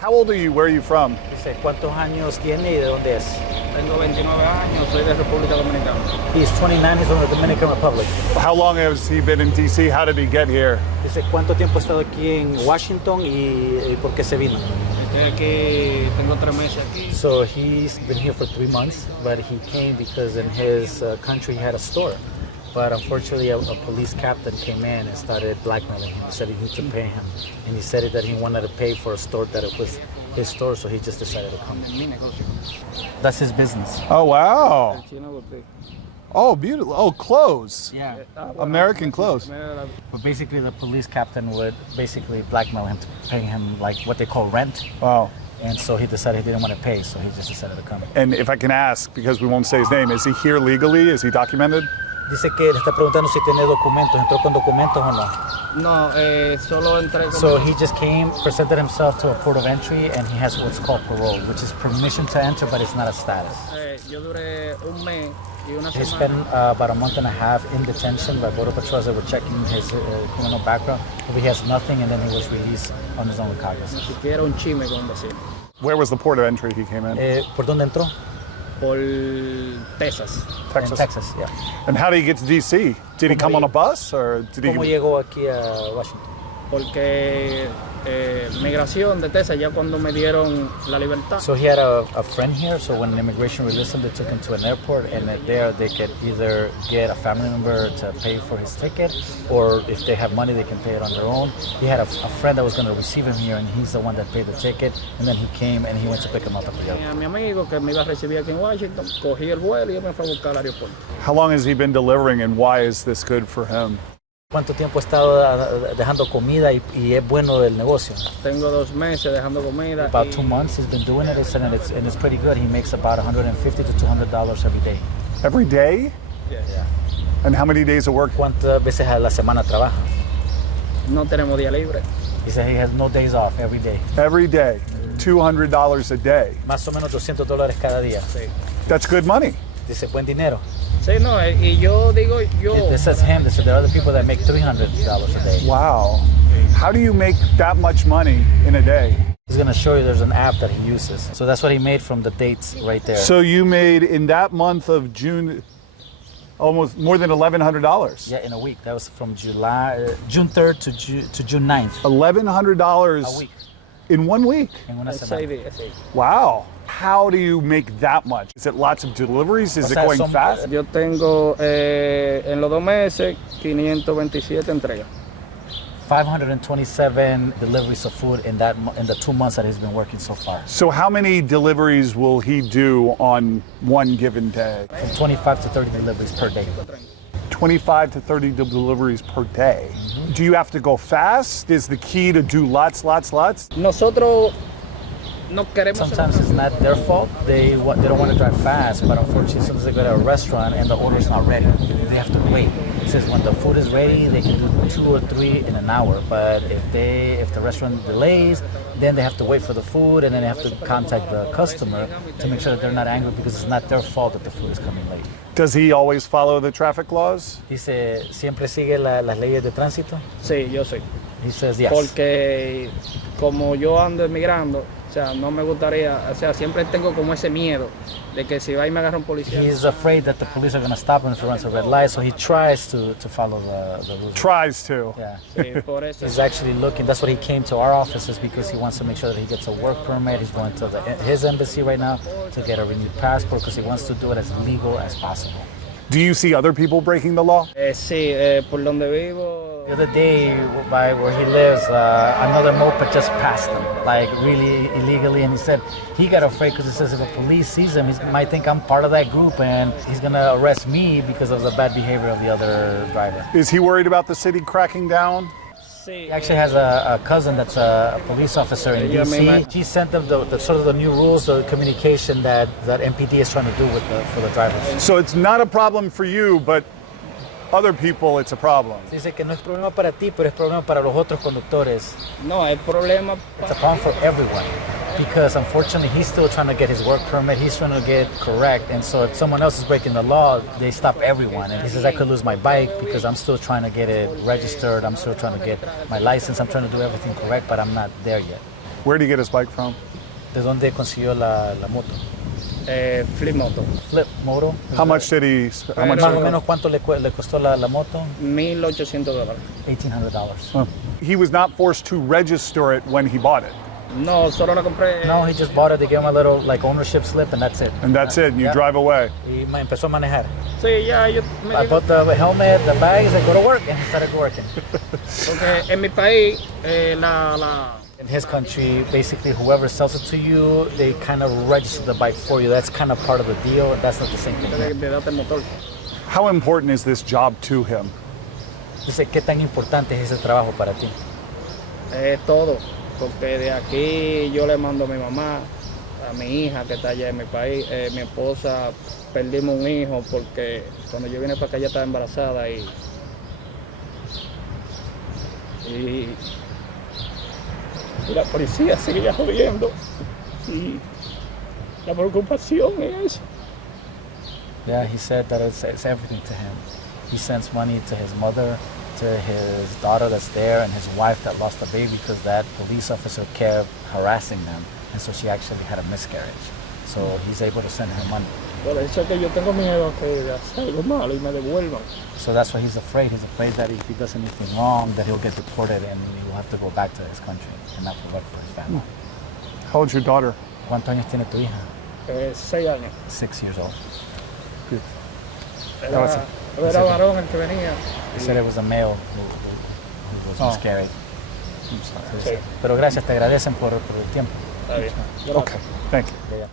How old are you? Where are you from? Dice, ¿cuántos años tiene y de dónde es? Tengo 29 años, soy de República Dominicana. He's 29, he's from the Dominican Republic. How long has he been in D.C.? How did he get here? Dice, ¿cuánto tiempo ha estado aquí en Washington y por qué se vino? Estoy aquí, tengo 3 meses aquí. So he's been here for 3 months, but he came because in his country he had a store. But unfortunately, a police captain came in and started blackmailing him. He said he needed to pay him. And he said that he wanted to pay for a store that it was his store, so he just decided to come. En mi negocio. That's his business. Oh, wow. El chino boutique. Oh, beautiful. Oh, clothes. Yeah. American clothes. But basically, the police captain would basically blackmail him to pay him like what they call rent. Wow. And so he decided he didn't want to pay, so he just decided to come. And if I can ask, because we won't say his name, is he here legally? Is he documented? Dice que le está preguntando si tiene documentos. ¿Entró con documentos o no? No, solo entré con... So he just came, presented himself to a port of entry, and he has what's called parole, which is permission to enter, but it's not a status. Yo duré un mes y una He semana. spent about a month and a half in detention by Border Patrol as they were checking his criminal background. He has nothing, and then he was released on his own recognizance. Ni siquiera un chisme con decir. Where was the port of entry he came in? ¿Por dónde entró? Por Texas. Texas. En Texas, yeah. And how did he get to D.C.? Did he come on a bus or did he? ¿Cómo llegó aquí a Washington? Porque migración de Texas ya cuando me dieron la libertad. So he had a friend here, so when immigration released him, they took him to an airport, and there they could either get a family member to pay for his ticket, or if they have money, they can pay it on their own. He had a friend that was going to receive him here, and he's the one that paid the ticket, and then he came, and he went to pick him up at the airport. A mi amigo que me iba a recibir aquí en Washington, cogí el vuelo y él me fue a buscar al aeropuerto. How long has he been delivering and why is this good for him? ¿Cuánto tiempo ha estado dejando comida y es bueno del negocio? Tengo 2 meses dejando comida. About 2 months he's been doing it, and it's pretty good. He makes about $150 to $200 every day. Every day? Yeah. And how many days of work? ¿Cuántas veces a la semana trabaja? No tenemos día libre. He said he has no days off every day. Every day. $200 a day. Más o menos $200 cada día. Sí. That's good money. Dice, buen dinero. Sí, no, y yo digo, This says him. This says there are other people that make $300 a day. Wow. How do you make that much money in a day? He's going to show you there's an app that he uses. So that's what he made from the dates right there. So you made in that month of June almost more than $1,100. Yeah, in a week. That was from June 3rd to June 9th. $1,100 A week. in 1 week. En una 6 semana. días, sí. Wow. How do you make that much? Is it lots of deliveries? Is O it sea, going son- fast? Yo tengo en los 2 meses 527 entregas. 527 deliveries of food in the 2 months that he's been working so far. So how many deliveries will he do on one given day? From 25 to 30 deliveries per day. 25 to 30 deliveries per day. Do you have to go fast? Is the key to do lots? Nosotros no queremos... Sometimes it's not their fault. They don't want to drive fast, but unfortunately, sometimes they go to a restaurant and the order's not ready. They have to wait. It says when the food is ready, they can do 2 or 3 in an hour. But if the restaurant delays, then they have to wait for the food, and then they have to contact the customer to make sure that they're not angry because it's not their fault that the food is coming late. Does he always follow the traffic laws? Dice, ¿siempre sigue las leyes de tránsito? Sí, yo sí. He says yes. Porque como yo ando emigrando, o sea, no me gustaría, o sea, siempre tengo como ese miedo de que si va y me agarra un policía. He's afraid that the police are going to stop him if he runs a red light, so he tries to follow the rules. Tries to. Yeah. Sí, por eso. He's actually looking, that's what he came to our offices because he wants to make sure that he gets a work permit. He's going to his embassy right now to get a renewed passport because he wants to do it as legal as possible. Do you see other people breaking the law? Sí, por donde vivo. The other day, by where he lives, another moped just passed him, like really illegally, and he said he got afraid because he says if the police sees him, he might think I'm part of that group and he's going to arrest me because of the bad behavior of the other driver. Is he worried about the city cracking down? Sí. He actually has a cousin that's a police officer in Yeah, DC. He sent them the sort of the new rules, the communication that MPD is trying to do for the drivers. So it's not a problem for you, but other people it's a problem. Dice que no es problema para ti, pero es problema para los otros conductores. No, el problema... It's a problem for everyone because unfortunately he's still trying to get his work permit. He's trying to get correct, and so if someone else is breaking the law, they stop everyone. And he says I could lose my bike because I'm still trying to get it registered. I'm still trying to get my license. I'm trying to do everything correct, but I'm not there yet. Where did he get his bike from? ¿De dónde consiguió la moto? Flip moto, Flip moto. How much did he? How much? Más o menos cuánto le costó la moto? $1,800. $1,800. Huh. He was not forced to register it when he bought it, No, solo la compré. No, he just bought it. They gave him a little like ownership slip, and that's it. and that's it. And you Yeah. drive away. Y empezó a manejar. Sí, ya yo me I bought the helmet, the bags, I go to work, and he started working. porque en mi país In his country, basically, whoever sells it to you, they kind of register the bike for you. That's kind of part of the deal. That's not the same thing. de darte el motor. How important is this job to him? Dice, ¿qué tan importante es ese trabajo para ti? Es todo, porque de aquí yo le mando a mi mamá, a mi hija que está allá en mi país, mi esposa, perdimos un hijo porque cuando yo vine para acá ella estaba embarazada y la policía sigue jodiendo y la preocupación es eso. Yeah, he said that it's everything to him. He sends money to his mother, to his daughter that's there, and his wife that lost a baby because that police officer kept harassing them, and so she actually had a miscarriage. So he's able to send her money. Por eso es que yo tengo miedo que haga algo malo y me devuelvan. So that's why he's afraid. He's afraid that if he does anything wrong, that he'll get deported and he will have to go back to his country and not provide for his family. How old's your daughter? ¿Cuántos años tiene tu hija? 6 años. 6 years old. Era varón el que venía. He said it was a male who was Oh. miscarried. I'm sorry. Sí, Pero gracias, te agradecen por el tiempo. está bien. Okay, thank you. Yeah.